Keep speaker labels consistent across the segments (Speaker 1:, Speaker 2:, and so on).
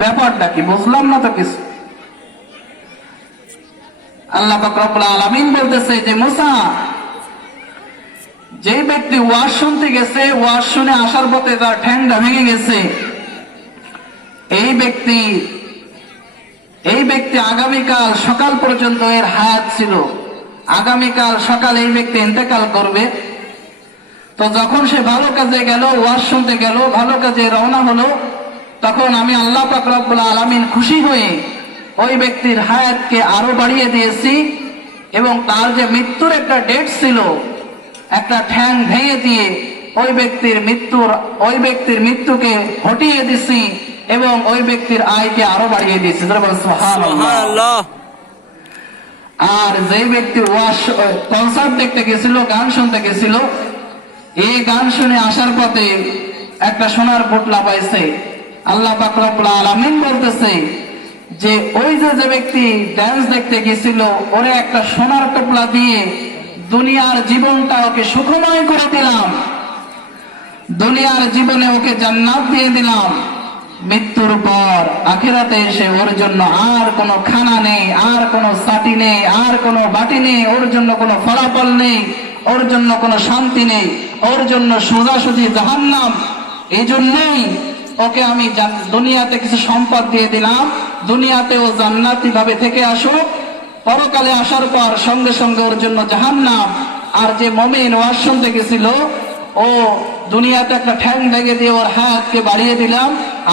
Speaker 1: ব্যাপারটা কি? বুঝলাম না তো কিছু। আল্লাহ রব্বুল আলামিন বলতেছে যে, মুসা যে ব্যক্তি ওয়াজ শুনতে গেছে, ওয়াজ শুনে আসার পথে তার ঠ্যাংটা ভেঙে গেছে, এই ব্যক্তি এই ব্যক্তি আগামীকাল সকাল পর্যন্ত এর হায়াত ছিল। আগামীকাল সকাল এই ব্যক্তি ইন্তেকাল করবে। তো যখন সে ভালো কাজে গেল, ওয়াজ শুনতে গেল, ভালো কাজে রওনা হলো তখন আমি আল্লাহ পাক রব্বুল আলামিন খুশি হয়ে ওই ব্যক্তির হায়াতকে আরও বাড়িয়ে দিয়েছি এবং তার যে মৃত্যুর একটা ডেট ছিল একটা ঠ্যাং ভেঙে দিয়ে ওই ব্যক্তির মৃত্যুর ওই ব্যক্তির মৃত্যুকে হটিয়ে দিছি এবং ওই ব্যক্তির আয়কে আরও বাড়িয়ে দিয়েছি। আর যে ব্যক্তি ওয়াশ কনসার্ট দেখতে গেছিল গান শুনতে গেছিল এই গান শুনে আসার পথে একটা সোনার পোটলা পাইছে আল্লাহ পাক রব্বুল আলামিন বলতেছে যে ওই যে যে ব্যক্তি ড্যান্স দেখতে গেছিল, ওরে একটা সোনার টোপলা দিয়ে দুনিয়ার জীবনটা ওকে সুখময় করে দিলাম। দুনিয়ার জীবনে ওকে জান্নাত দিয়ে দিলাম। মৃত্যুর পর আখেরাতে এসে ওর জন্য আর কোনো খানা নেই, আর কোনো সাটি নেই, আর কোনো বাটি নেই, ওর জন্য কোনো ফলাফল নেই, ওর জন্য কোনো শান্তি নেই, ওর জন্য সোজাসুজি জাহান্নাম। এই জন্যই ওকে আমি দুনিয়াতে কিছু সম্পদ দিয়ে দিলাম। দুনিয়াতে ও জান্নাতি ভাবে থেকে আসুক। পরকালে আসার পর সঙ্গে সঙ্গে ওর জন্য জাহান্নাম। আর যে মমিন ওয়াজ শুনতে গেছিল ও দুনিয়াতে একটা ঠ্যাং ভেঙে দিয়ে ওর হাতকে বাড়িয়ে দিলাম।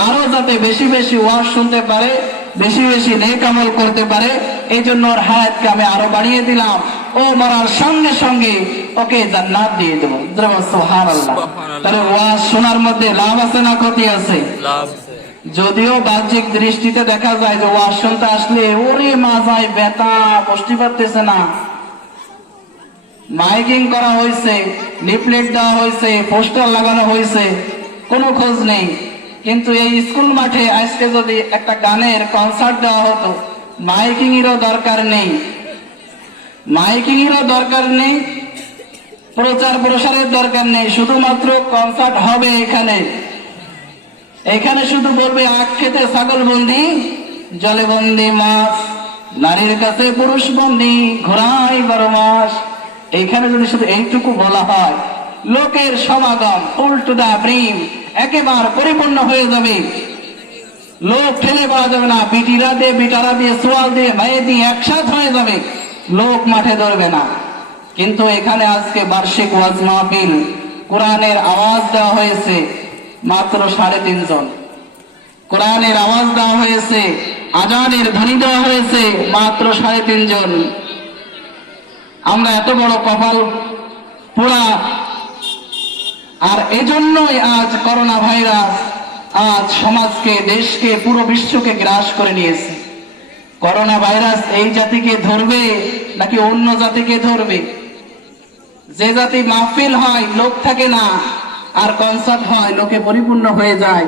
Speaker 1: আরও যাতে বেশি বেশি ওয়াজ শুনতে পারে, বেশি বেশি নেক করতে পারে এই জন্য ওর হায়াতকে আমি আরও বাড়িয়ে দিলাম। ও মরার সঙ্গে সঙ্গে ওকে জান্নাত দিয়ে দেবো। সুবহানাল্লাহ। তাহলে ওয়াজ শোনার মধ্যে লাভ আছে না ক্ষতি আছে? যদিও বাহ্যিক দৃষ্টিতে দেখা যায় যে ওয়াজ শুনতে আসলে ওরে মাজায় ব্যথা বসতে পারতেছে না। মাইকিং করা হয়েছে লিফলেট দেওয়া হয়েছে পোস্টার লাগানো হয়েছে কোনো খোঁজ নেই। কিন্তু এই স্কুল মাঠে আজকে যদি একটা গানের কনসার্ট দেওয়া হতো মাইকিং এরও দরকার নেই। মাইকিং এরও দরকার নেই। প্রচার প্রসারের দরকার নেই। শুধুমাত্র কনসার্ট হবে এখানে। এখানে শুধু বলবে, আখ খেতে ছাগল বন্দি, জলে বন্দি মাছ, নারীর কাছে পুরুষ বন্দি ঘোড়াই বারো মাস এখানে যদি শুধু এইটুকু বলা হয়, লোকের সমাগম ফুল টু দা ব্রিম একেবারে পরিপূর্ণ হয়ে যাবে। লোক ঠেলে পাওয়া যাবে না। বিটিরা দিয়ে বিটারা দিয়ে সোয়াল দিয়ে ভাইয়ে দিয়ে একসাথ হয়ে যাবে। লোক মাঠে ধরবে না। কিন্তু এখানে আজকে বার্ষিক ওয়াজ মাহফিল। কোরআনের আওয়াজ দেওয়া হয়েছে মাত্র সাড়ে তিনজন কোরআনের আওয়াজ দেওয়া হয়েছে, আজানের ধ্বনি দেওয়া হয়েছে মাত্র সাড়ে তিনজন আমরা এত বড় কপাল পোড়া। আর এজন্যই আজ করোনা ভাইরাস আজ সমাজকে, দেশকে, পুরো বিশ্বকে গ্রাস করে নিয়েছে। করোনা ভাইরাস এই জাতিকে ধরবে নাকি অন্য জাতিকে ধরবে? যে জাতি মাহফিল হয়, লোক থাকে না, আর কনসার্ট হয়, লোকে পরিপূর্ণ হয়ে যায়।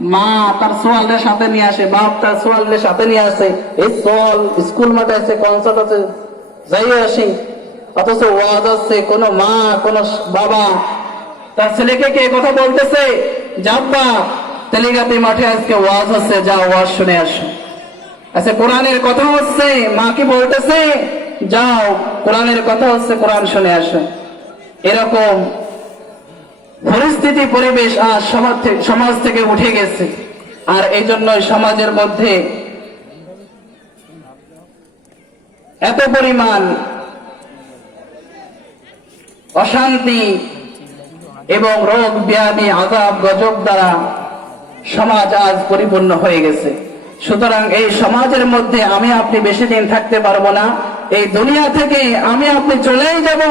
Speaker 1: মা তার সোয়ালদের সাথে নিয়ে আসে, বাপ তার সোয়ালদের সাথে নিয়ে আসে। এই সোয়াল স্কুল মাঠে আছে, কনসার্ট আছে যাই আসি। অথচ ওয়াজ আছে, কোন মা, কোন বাবা, তার ছেলেকে কে কথা বলতেছে? যাব্বা তেলিগাতি মাঠে আজকে ওয়াজ হচ্ছে যা ওয়াজ শুনে আসো। আচ্ছা কোরআনের কথা হচ্ছে, মা কি বলতেছে? যাও, কোরআনের কথা হচ্ছে, কোরআন শুনে আসো। এরকম পরিস্থিতি, পরিবেশ আজ সমাজ থেকে সমাজ থেকে উঠে গেছে। আর এই জন্য সমাজের মধ্যে এত পরিমাণ অশান্তি এবং রোগ ব্যাধি আজাব, গজব দ্বারা সমাজ আজ পরিপূর্ণ হয়ে গেছে। সুতরাং এই সমাজের মধ্যে আমি আপনি বেশি দিন থাকতে পারব না। এই দুনিয়া থেকে আমি আপনি চলেই যাব।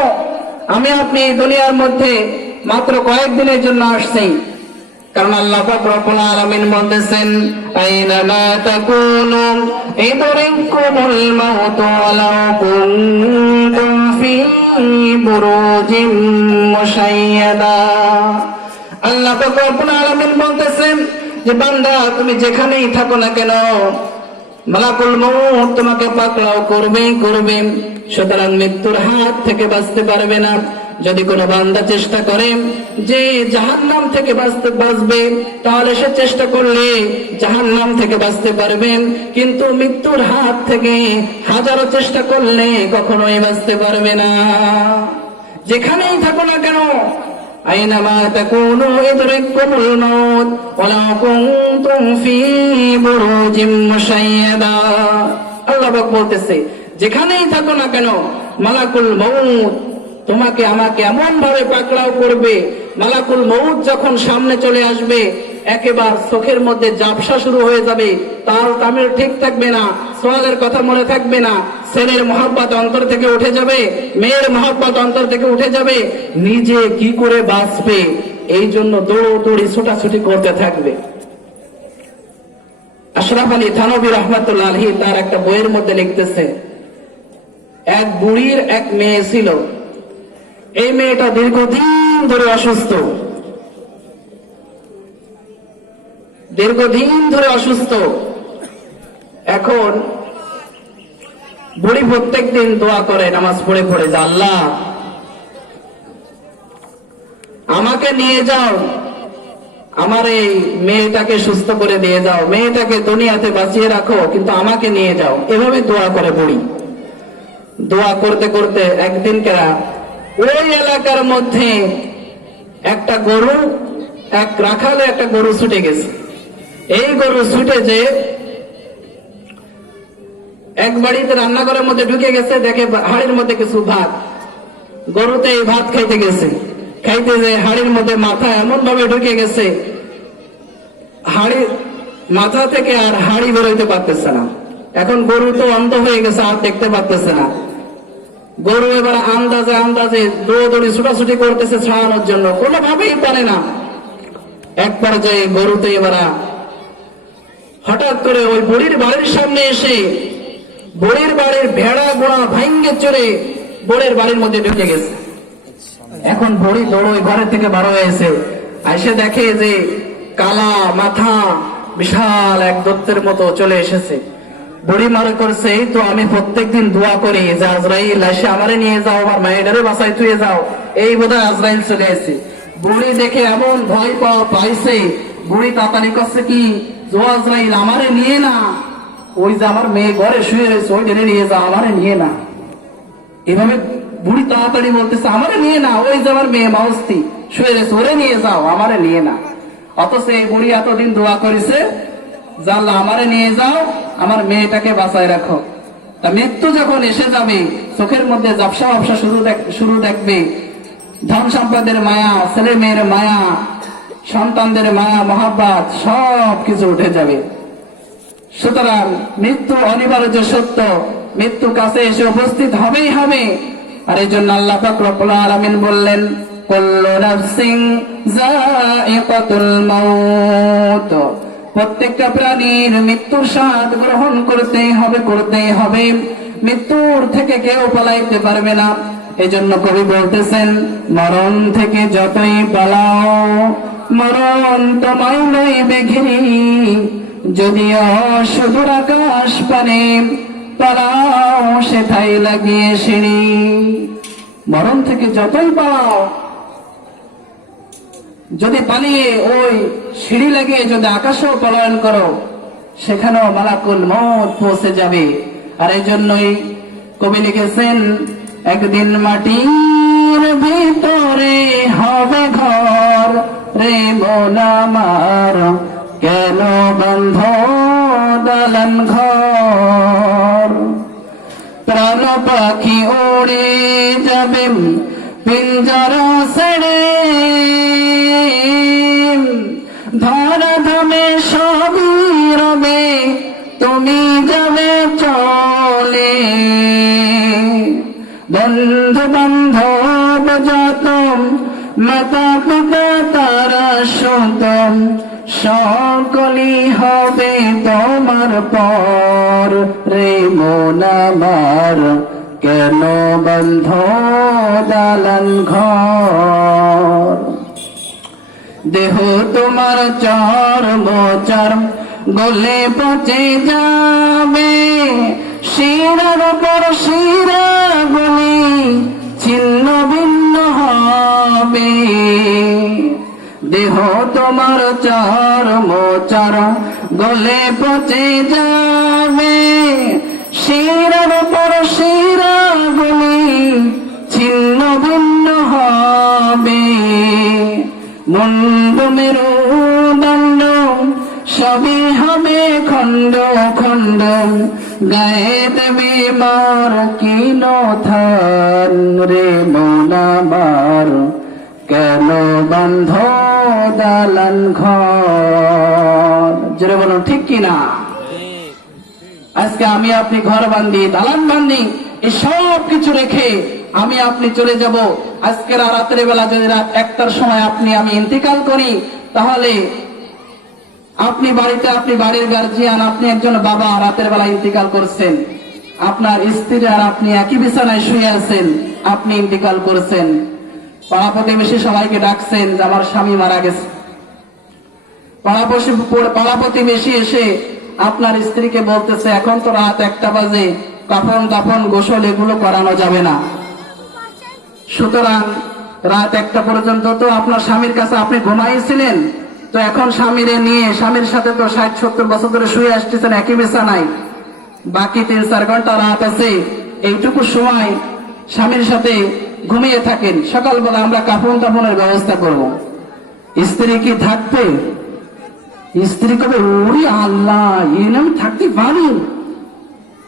Speaker 1: আমি আপনি এই দুনিয়ার মধ্যে মাত্র কয়েকদিনের জন্য আসছি। কারণ আল্লাহ আল্লাহ পাক রব্বুল আলামিন বলতেছেন যে, বান্দা, তুমি যেখানেই থাকো না কেন, মালাকুল মউত তোমাকে পাকড়াও করবে করবে। সুতরাং মৃত্যুর হাত থেকে বাঁচতে পারবে না। যদি কোনো বান্দা চেষ্টা করে যে জাহান্নাম থেকে বাঁচতে বাঁচবে, তাহলে সে চেষ্টা করলে জাহান নাম থেকে বাঁচতে পারবেন কিন্তু মৃত্যুর হাত থেকে হাজারো চেষ্টা করলে কখনোই বাঁচতে পারবে না। যেখানেই থাকো না কেন أينما تكونوا يدرككم الموت ولو كنتم في بروج مشيدة আল্লাহ পাক বলতেছে যেখানেই থাকো না কেন মালাকুল মউত তোমাকে আমাকে এমন ভাবে পাকড়াও করবে, মালাকুল মউত যখন সামনে চলে আসবে, একেবার চোখের মধ্যে জাপসা শুরু হয়ে যাবে। তাল তামিল ঠিক থাকবে না, সোয়ালের কথা মনে থাকবে না, ছেলের মহাব্বত অন্তর থেকে উঠে যাবে, মেয়ের মহাব্বত অন্তর থেকে উঠে যাবে, নিজে কি করে বাঁচবে? এই জন্য দৌড়দৌড়ি ছোটাছুটি করতে থাকবে। আশরাফ আলী থানবী রহমতুল্লাহ তার একটা বইয়ের মধ্যে লিখতেছে, এক বুড়ির এক মেয়ে ছিল এই মেয়েটা দীর্ঘদিন ধরে অসুস্থ। দীর্ঘদিন ধরে অসুস্থ। এখন বুড়ি প্রত্যেক দিন দোয়া করে, নামাজ পড়ে পড়ে যে, আল্লাহ, আমাকে নিয়ে যাও। আমার এই মেয়েটাকে সুস্থ করে দিয়ে যাও। মেয়েটাকে দুনিয়াতে বাঁচিয়ে রাখো, কিন্তু আমাকে নিয়ে যাও। এভাবে দোয়া করে বুড়ি। দোয়া করতে করতে একদিন কেরা ওই এলাকার মধ্যে একটা গরু, এক রাখালে একটা গরু ছুটে গেছে। এই গরু ছুটে যে এক বাড়িতে রান্নাঘরের মধ্যে ঢুকে গেছে, দেখে হাড়ির মধ্যে কিছু ভাত। গরুতে এই ভাত খাইতে গেছে। খাইতে যে হাড়ির মধ্যে মাথা এমন ভাবে ঢুকে গেছে, হাড়ি মাথা থেকে আর হাড়ি বেরোইতে পারতেছে না। এখন গরু তো অন্ধ হয়ে গেছে, আর দেখতে পারতেছে না। গরু এবার আন্দাজে আন্দাজে দৌড়দৌড়ি ছুটাছুটি করতেছে ছাড়ানোর জন্য। কোনোভাবেই পারে না। এক পর্যায়ে গরুতে এবার হঠাৎ করে ওই বুড়ির বাড়ির সামনে এসে বুড়ির বাড়ির ভেড়া গোড়া ভাঙ্গে চড়ে বুড়ির বাড়ির মধ্যে ঢুকে গেছে। এখন বুড়ি দৌড় ওই ঘরের থেকে বার হয়েছে এসে দেখে যে কালা মাথা বিশাল এক দত্তের মতো চলে এসেছে। বুড়ি মনে করছে এই তো আমি প্রত্যেকদিন দোয়া করি, যে আজরাইল এসে আমারে নিয়ে যাও, আমার মায়েরারে বাসায় তুই যাও। এই বোধহয় আজরাইল চলে এসে বুড়ি দেখে এমন ভয় পাওয়া পাইছে, বুড়ি তাড়াতাড়ি করছে কি জো আজরাইল, আমারে নিয়ে না। ওই যে আমার মেয়ে ঘরে শুয়ে রয়েছে, ওই টেনে নিয়ে যাও, আমারে নিয়ে না। এভাবে বুড়ি তাড়াতাড়ি বলতেছে, আমারে নিয়ে না, ওই যে আমার মেয়ে মাউস্তি শুয়ে রয়েছে, ওরে নিয়ে যাও, আমারে নিয়ে না। অথচ এই বুড়ি এতদিন দোয়া করেছে জানলা আমারে নিয়ে যাও, আমার মেয়েটাকে বাঁচায় রাখো। তা মৃত্যু যখন এসে যাবে, চোখের মধ্যে ব্যবসা ব্যবসা শুরু শুরু দেখবে। ধন সম্পদের মায়া, ছেলে মেয়ের মায়া, সন্তানদের মায়া, মহাব্বাত, সব কিছু উঠে যাবে। সুতরাং মৃত্যু অনিবার্য সত্য। মৃত্যু কাছে এসে উপস্থিত হবেই হবে। আর এই জন্য আল্লাহ পাক রব্বুল আলামিন বললেন, কুল্লু নাফসিন যায়িকাতুল মাউত। প্রত্যেকটা প্রাণীর মৃত্যুর স্বাদ গ্রহণ করতেই হবে করতেই হবে। মৃত্যুর থেকে কেউ পালাইতে পারবে না। এই জন্য কবি বলতেছেন, মরণ থেকে যতই পালাও, মরণ তোমায় লইবে ঘিরি যদিও সুদূর আকাশ পানে পালাও সেথাই লাগিয়ে সিঁড়ি। মরণ থেকে যতই পালাও যদি পালিয়ে ওই সিঁড়ি লাগিয়ে যদি আকাশেও পলায়ন করো, সেখানেও মালাকুল মত পৌঁছে যাবে। আর এই জন্যই কবি লিখেছেন, একদিন মাটির ভিতরে হবে ঘর রে মন কেন বন্ধ দালান ঘর? প্রাণ পাখি উড়ে যাবে, পিঞ্জরা ছেড়ে মাতা পিতা তারা সকলই হবে তোমার পর। রে মন আমার, কেন বন্ধ দালান ঘর? দেহ তোমার চর্ম চর্ম, গলে পচে যাবে। শিরার পর শিরা গুলি, ছিন্ন ভিন্ন হবে হবে দেহ তোমার চর্ম চর গলে পচে যাবে। শিরার পর শিরা গুলি ছিন্ন ভিন্ন হবে। মুন্ড মেরু দণ্ড, সবই হবে খণ্ড খণ্ড। গায়ে দেবে মার কিন থান রে মোনাবার কেন বন্ধ দালান ঘর বলুন, ঠিক কিনা? আজকে আমি আপনি ঘর বান্ধি, দালান বান্ধি, এই সব কিছু রেখে আমি আপনি চলে যাব। আজকের রাতের বেলা যদি রাত একটার সময় আপনি, আমি ইন্তেকাল করি, তাহলে আপনি বাড়িতে, আপনি বাড়ির গার্জিয়ান আপনি একজন বাবা রাতের বেলা ইন্তেকাল করছেন। আপনার স্ত্রী আর আপনি একই বিছানায় শুয়ে আছেন, আপনি ইন্তেকাল করছেন। পাড়া প্রতিবেশী সবাইকে ডাকছেন যে আমার স্বামী মারা গেছে। পাড়া প্রতিবেশী এসে আপনার স্ত্রীকে বলতেছে, এখন তো রাত একটা বাজে, কাফন দাফন, গোসল এগুলো করানো যাবে না। সুতরাং রাত একটা পর্যন্ত তো আপনার স্বামীর কাছে আপনি ঘুমাইছিলেন, তো এখন স্বামীরে নিয়ে, স্বামীর সাথে তো ষাট সত্তর বছর ধরে শুয়ে আসতেছেন, একই বেচা নাই। বাকি তিন চার ঘণ্টা রাত আছে, এইটুকু সময় স্বামীর সাথে ঘুমিয়ে থাকেন। সকালবেলা আমরা কাফন দাফনের ব্যবস্থা করব। স্ত্রী কি থাকবে? স্ত্রী কবে? ওরে আল্লাহ এর আমি থাকতে পারি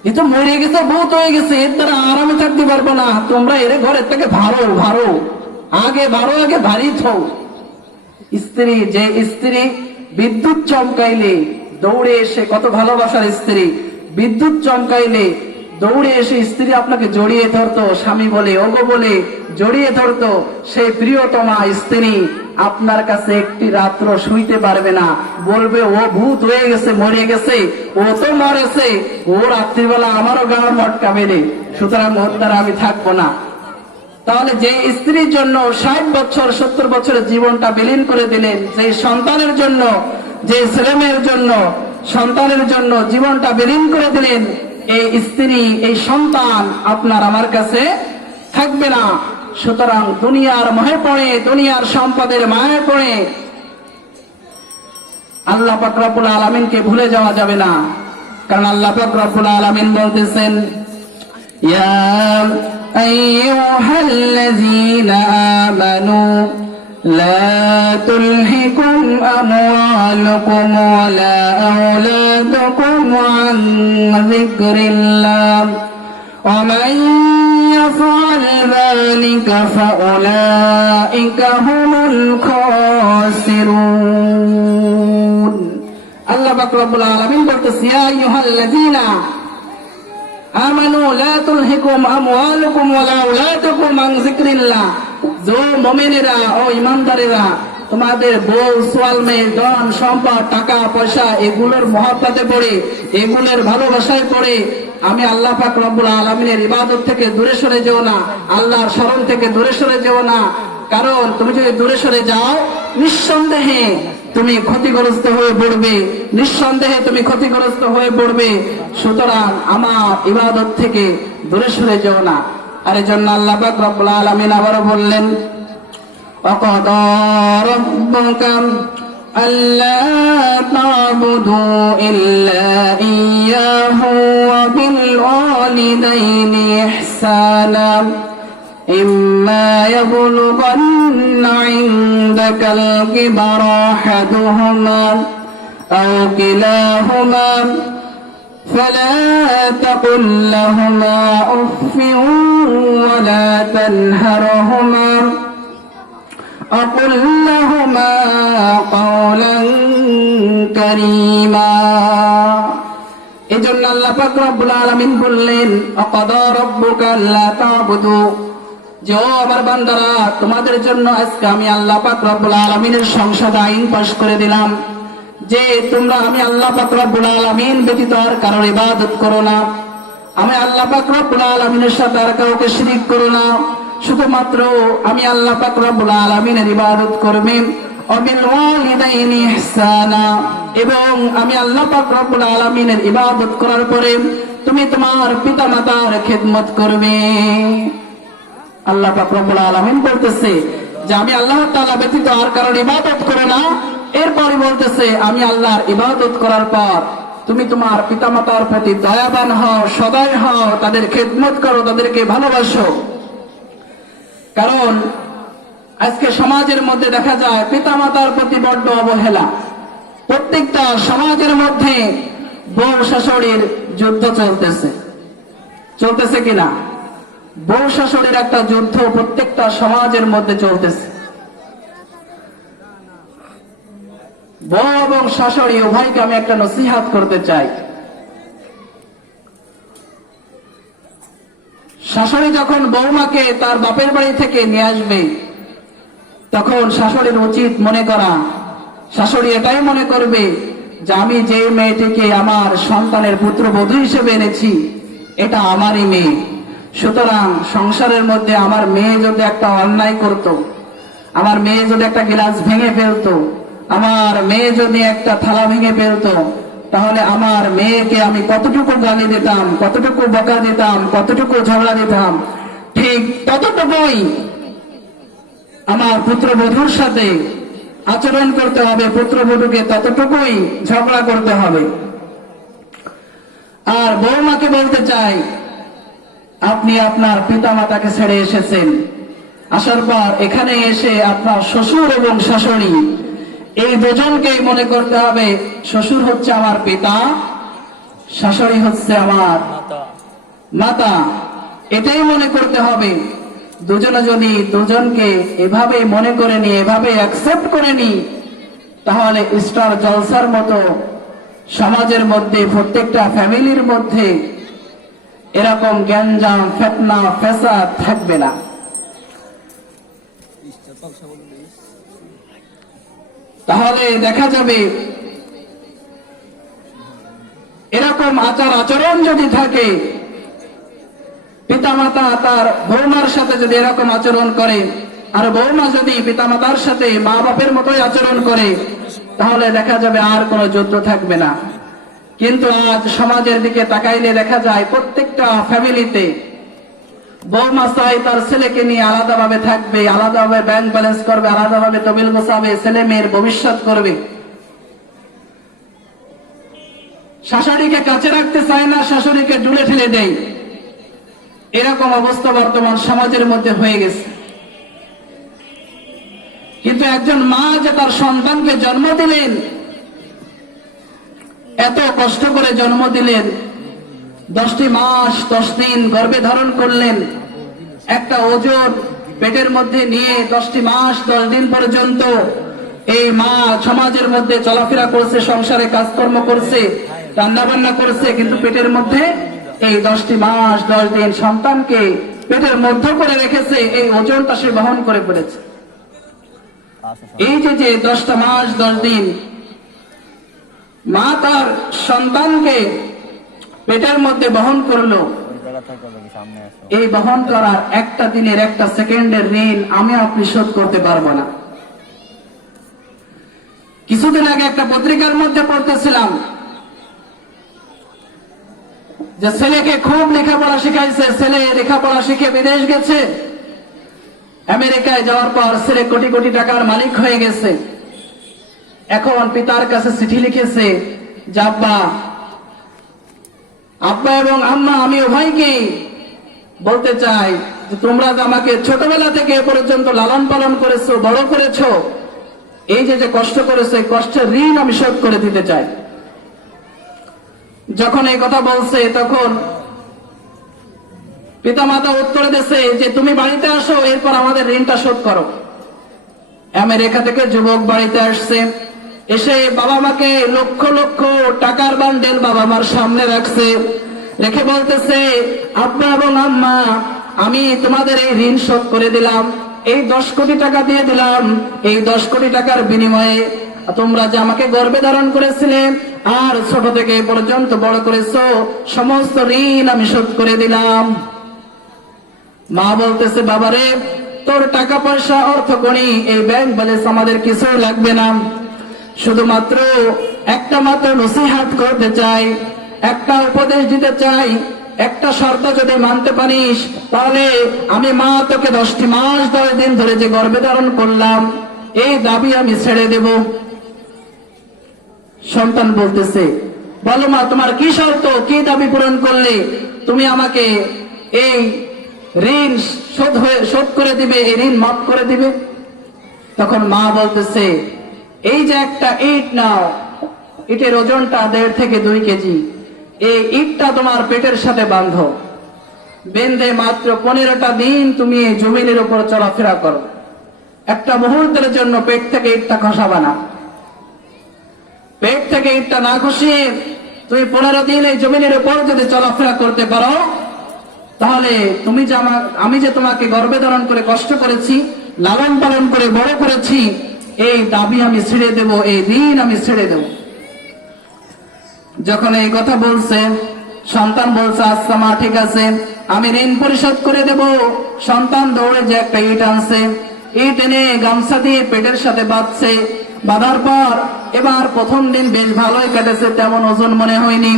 Speaker 1: এ তো মরে গেছে, বহুত হয়ে গেছে, এর দ্বারা আরামে থাকতে পারব না। তোমরা এর ঘরের থেকে ভালো ভালো আগে ভারো, আগে ভারী থো। স্ত্রী, যে স্ত্রী বিদ্যুৎ চমকাইলে, দৌড়ে এসে কত ভালোবাসার স্ত্রী, বিদ্যুৎ চমকাইলে দৌড়ে এসে স্ত্রী আপনাকে জড়িয়ে ধরতো, স্বামী বলে, ওগো বলে, জড়িয়ে ধরতো। সেই প্রিয়তমা স্ত্রী আপনার কাছে একটি রাত্র শুইতে পারবে না। বলবে, ও ভূত হয়ে গেছে, মরে গেছে, ও তো মরেছে, ও রাত্রিবেলা আমারও গাঁর মটকাবে রে, সুতরাং ওর আমি থাকব না। তাহলে যে স্ত্রীর জন্য ষাট বছর, সত্তর বছরের জীবনটা বিলীন করে দিলেন, যে সন্তানের জন্য, যে ছেলেমেয়ের জন্য, সন্তানের জন্য জীবনটা বিলীন করে দিলেন এই স্ত্রী, এই সন্তান আপনার আমার কাছে থাকবে না। সুতরাং দুনিয়ার মহে পড়ে, দুনিয়ার সম্পদের মায়ে পড়ে। আল্লাহ পাকরাবুল আলমিনকে ভুলে যাওয়া যাবে না। কারণ আল্লাহ পাকরাবুল আলমিন বলতেছেন, ইয়া আইয়ুহাল্লাযীনা আমানু لا تلهكم أموالكم ولا أولادكم عن ذكر الله ومن يفعل ذلك فأولئك هم الخاسرون الله بكر العالمين بلتس يا أيها الذين আমানু লা তুলহিকুম আমওয়ালুকুম ওয়ালা আওলাদুকুম আন যিকরিল্লাহ যো মুমিনেরা ও ইমানদারেরা তোমাদের বউ সোয়ালমে ধন, সম্পদ, টাকা, পয়সা, এগুলোর মহব্বতে পড়ে, এগুলোর ভালোবাসায় পড়ে, আমি আল্লাহ পাক রব্বুল আলমিনের ইবাদত থেকে দূরে সরে যেও না, আল্লাহর স্মরণ থেকে দূরে সরে যেও না। কারণ তুমি যদি দূরে সরে যাও, নিঃসন্দেহে তুমি ক্ষতিগ্রস্ত হয়ে পড়বে, নিঃসন্দেহে তুমি ক্ষতিগ্রস্ত হয়ে পড়বে। সুতরাং আমার ইবাদত থেকে দূরে সরে যেও না। আর এই জন্য আল্লাহ পাক রব্বুল আলামিন আবারও বললেন وقضى ربك ألا تعبدوا إلا إياه وبالوالدين إحسانا إما يبلغن عندك الكبر أحدهما أو كلاهما فلا تقل لهما أف ولا تنهرهما أقل لهما قولا كريما এজন্য আল্লাহ পাক রব্বুল আলামিন বললেন অকদা রব্বুকা আল্লা তা'বুদু যে ও আমার বান্দারা তোমাদের জন্য আজকে আমি আল্লাহ পাক রব্বুল আলামিনের সংসদ আইন পাশ করে দিলাম যে তোমরা আমি আল্লাহ পাক রব্বুল আলামিন ব্যতীত আর কারোর ইবাদত করো না। আমি আল্লাহ পাক রব্বুল আলামিনের সাথে আর কাউকে শিরিক করো না। শুধুমাত্র আমি আল্লাহ পাক রব্বুল আলামিনের ইবাদত করবে। অবিল ওয়ালিদাইনি ইহসানা। এবং আমি আল্লাহ আলামিনের ইবাদত করার পরে তুমি তোমার পিতামাতার খেদমত করবে। আল্লাহ পাক রব্বুল আলামিন বলতেছে যে আমি আল্লাহ তাআলা ব্যতীত আর কারণ ইবাদত করে না। এরপরে বলতেছে, আমি আল্লাহর ইবাদত করার পর তুমি তোমার পিতামাতার প্রতি দয়াবান হও, সদয় হও, তাদের খেদমত করো, তাদেরকে ভালোবাসো। কারণ আজকে সমাজের মধ্যে দেখা যায়, পিতামাতার প্রতি বড্ড অবহেলা। প্রত্যেকটা সমাজের মধ্যে বউ শাশুড়ির যুদ্ধ চলতেছে। চলতেছে কিনা? বউ শাশুড়ির একটা যুদ্ধ প্রত্যেকটা সমাজের মধ্যে চলতেছে। বউ এবং শাশুড়ি, উভয়কে আমি একটা নসিহাত করতে চাই। শাশুড়ি যখন বৌমাকে তার বাপের বাড়ি থেকে নিয়ে আসবে, তখন শাশুড়ির উচিত মনে করা। শাশুড়ি এটাই মনে করবে যে আমি যে মেয়েটিকে আমার সন্তানের পুত্রবধূ হিসেবে এনেছি, এটা আমারই মেয়ে। সুতরাং সংসারের মধ্যে আমার মেয়ে যদি একটা অন্যায় করত, আমার মেয়ে যদি একটা গ্লাস ভেঙে ফেলতো আমার মেয়ে যদি একটা থালা ভেঙে ফেলতো, তাহলে আমার মেয়েকে আমি কতটুকু গালি দিতাম, কতটুকু বকা দিতাম, কতটুকু ঝগড়া দিতাম, ঠিক ততটুকুই আমার পুত্রবধূর সাথে আচরণ করতে হবে, পুত্রবধূকে ততটুকুই ঝগড়া করতে হবে। আর বৌমাকে বলতে চাই, আপনি আপনার পিতা মাতাকে ছেড়ে এসেছেন। আসার পর এখানে এসে আপনার শ্বশুর এবং শাশুড়ি এই দুজনকেই মনে করতে হবে শ্বশুর হচ্ছে আমার পিতা শাশুড়ি হচ্ছে আমার মাতা। এটাই মনে করতে হবে। দুজনে যদি দুজনকে এভাবে মনে করে নি এভাবে অ্যাকসেপ্ট করে নি তাহলে স্টার জলসার মতো সমাজের মধ্যে প্রত্যেকটা ফ্যামিলির মধ্যে এরকম গ্যাঞ্জাম ফেতনা ফেসাদ থাকবে না। তাহলে দেখা যাবে এরকম আচার আচরণ যদি থাকে, পিতামাতা তার বৌমার সাথে যদি এরকম আচরণ করে, আর বৌমা যদি পিতামাতার সাথে মা বাপের মতোই আচরণ করে, তাহলে দেখা যাবে আর কোনো যুদ্ধ থাকবে না। কিন্তু আজ সমাজের দিকে তাকাইলে দেখা যায় প্রত্যেকটা ফ্যামিলিতে তার ছেলেকে নিয়ে আলাদাভাবে থাকবে, আলাদাভাবে ব্যাংক ব্যালেন্স করবে, আলাদাভাবে তবিল ছেলে মেয়ের ভবিষ্যৎ করবে। শাশুড়িকে কাছে রাখতে চায় না, শাশুড়িকে ডুলে ঠেলে দেয়। এরকম অবস্থা বর্তমান সমাজের মধ্যে হয়ে গেছে। কিন্তু একজন মা যে তার সন্তানকে জন্ম দিলেন, এত কষ্ট করে জন্ম দিলেন দশটি মাস, দশ দিন গর্ভে ধারণ করলেন। একটা ওজন পেটের মধ্যে নিয়ে দশটি মাস, দশ দিন পর্যন্ত এই মা সমাজের মধ্যে চলাফেরা করছে, সংসারে কাজকর্ম করছে রান্না বান্না করছে, কিন্তু পেটের মধ্যে এই দশটি মাস, দশ দিন সন্তানকে পেটের মধ্য করে রেখেছে, এই ওজনটা সে বহন করে পড়েছে এই যে যে দশটা মাস, দশ দিন মা তার সন্তানকে পেটের মধ্যে বহন করল। এই বহন করার একটা দিনের, একটা সেকেন্ডের ঋণ আমি আপনি শোধ করতে পারব না। কিছুদিন আগে একটা পত্রিকার মধ্যে পড়তেছিলাম যে ছেলেকে খুব লেখাপড়া শিখাইছে। ছেলে লেখাপড়া শিখে বিদেশ গেছে। আমেরিকায় যাওয়ার পর ছেলে কোটি কোটি টাকার মালিক হয়ে গেছে। এখন পিতার কাছে চিঠি লিখেছে যে আব্বা আব্বা এবং আম্মা আমি উভয়কেই বলতে চাই যে তোমরা যে আমাকে ছোটবেলা থেকে এ পর্যন্ত লালন পালন করেছ, বড় করেছ, এই যে যে কষ্ট করেছ, এই কষ্টের ঋণ আমি শোধ করে দিতে চাই। যখন এই কথা বলছে, তখন পিতামাতা উত্তর দিছে যে তুমি বাড়িতে আসো, এরপর আমাদের ঋণটা শোধ করো। আমেরিকা থেকে যুবক বাড়িতে আসছে। এসে বাবা মাকে লক্ষ লক্ষ টাকার বান্ডেল বাবা মার সামনে রাখছে। রেখে বলতেছে, আব্বা এবং আম্মা, আমি তোমাদের এই ঋণ শোধ করে দিলাম। এই দশ কোটি টাকা দিয়ে দিলাম। এই দশ কোটি টাকার বিনিময়ে তোমরা যে আমাকে গর্বে ধারণ করেছিলে আর ছোট থেকে পর্যন্ত বড় করেছ, সমস্ত ঋণ আমি শোধ করে দিলাম। মা বলতেছে, বাবারে, তোর টাকা পয়সা, অর্থ গণি এই ব্যাংক ব্যালেন্স আমাদের কিছুই লাগবে না। শুধুমাত্র একটা মাত্র নসিহাত করতে চাই, একটা উপদেশ দিতে চাই, একটা শর্ত যদি মানতে পারিস, তাহলে আমি মা তোকে দশটি মাস দশ দিন ধরে যে গর্ভে ধারণ করলাম, এই দাবি আমি ছেড়ে দেব। সন্তান বলতেছে, বলো মা, তোমার কি শর্ত? কি দাবি পূরণ করলে তুমি আমাকে এই ঋণ শোধ হয়ে, শোধ করে দিবে, এই ঋণ মাফ করে দিবে? তখন মা বলতেছে এই যে একটা ইট নাও, ইটের ওজনটা দেড় থেকে দুই কেজি। এই ইটটা তোমার পেটের সাথে বাঁধো। বেঁধে মাত্র পনেরোটা দিন তুমি এই জমিনের উপর চলাফেরা করো। একটা মুহূর্তের জন্য পেট থেকে ইটটা খসাবা না। পেট থেকে ইটটা না খসিয়ে তুমি পনেরো দিন এই জমিনের উপর যদি চলাফেরা করতে পারো, তাহলে তুমি যে আমি যে তোমাকে গর্বে ধারণ করে কষ্ট করেছি, লালন পালন করে বড় করেছি এই দাবি আমি ছেড়ে দেব, এই ঋণ আমি ছেড়ে দেব। যখন এই কথা বলছে, সন্তান বলছে আচ্ছা মা, ঠিক আছে, আমি ঋণ পরিশোধ করে দেব। সন্তান দৌড়ে যে একটা ইট আনছে, ইট এনে গামছা দিয়ে পেটের সাথে বাঁধছে। বাঁধার পর এবার প্রথম দিন বেশ ভালোই কেটেছে, তেমন ওজন মনে হয়নি।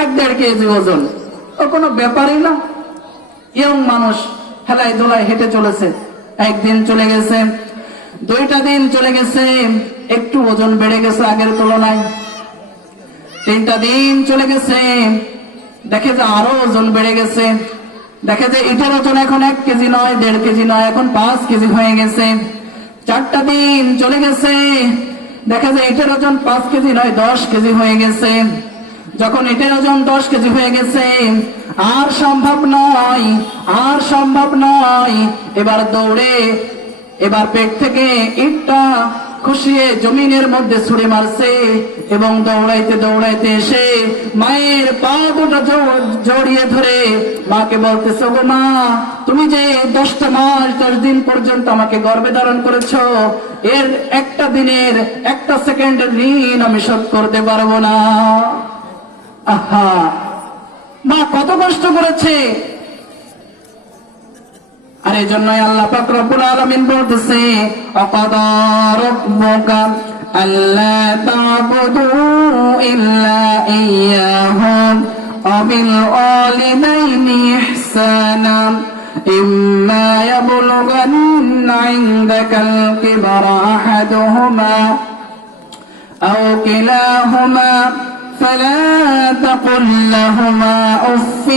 Speaker 1: এক দেড় কেজি ওজন। ও কোনো ব্যাপারই না। ইয়ং মানুষ হেলায় দোলায় হেঁটে চলেছে। একদিন চলে গেছে। দুইটা দিন চলে গেছে, একটু ওজন বেড়ে গেছে আগের তুলনায়। তিনটা দিন চলে গেছে, দেখে যে আরও ওজন বেড়ে গেছে। দেখে যে ইটের ওজন এখন এক কেজি নয়, দেড় কেজি নয়, এখন পাঁচ কেজি হয়ে গেছে। চারটা দিন চলে গেছে, দেখে যে ইটের ওজন পাঁচ কেজি নয়, দশ কেজি হয়ে গেছে। যখন ইটের ওজন দশ কেজি হয়ে গেছে, আর সম্ভব নয়, আর সম্ভব নয়, এবার দৌড়ে এবার পেট থেকে ইটটা খুশিয়ে জমিনের মধ্যে ছুড়ে মারছে এবং দৌড়াইতে দৌড়াইতে এসে মায়ের পা দুটো জড়িয়ে ধরে মাকে বলতেছে গো মা, তুমি যে দশটা মাস, দশ দিন পর্যন্ত আমাকে গর্ভে ধারণ করেছ, এর একটা দিনের, একটা সেকেন্ডের ঋণ আমি শোধ করতে পারব না। আহা! মা কত কষ্ট করেছে! আর এই জন্যই আল্লাহ পাক রব্বুল আলামিন বলতেছে অকদা রাব্বুকা আল্লা তা'বুদু ইল্লা ইয়্যাহু وبال والدين إحسانا إما يبلغن عندك الكبر أحدهما أو كلاهما فلا تقل لهما أف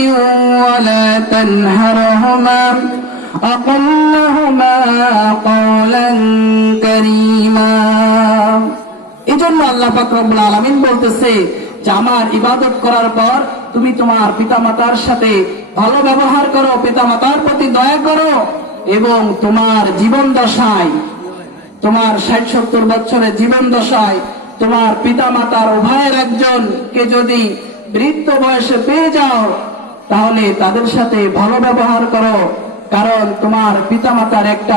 Speaker 1: ولا تنهرهما وقل لهما قولا كريما এই জন্য আল্লাহ ফাকরুল আলমিন বলতেছে যে আমার ইবাদত করার পর তুমি তোমার পিতামাতার সাথে ভালো ব্যবহার করো পিতামাতার প্রতি দয়া করো এবং তোমার জীবন দশায় তোমার ষাট সত্তর বছরের জীবন দশায় তোমার পিতা মাতার উভয়ের একজনকে যদি বৃদ্ধ বয়সে পেয়ে যাও তাহলে তাদের সাথে ভালো ব্যবহার করো কারণ তোমার পিতা মাতার একটা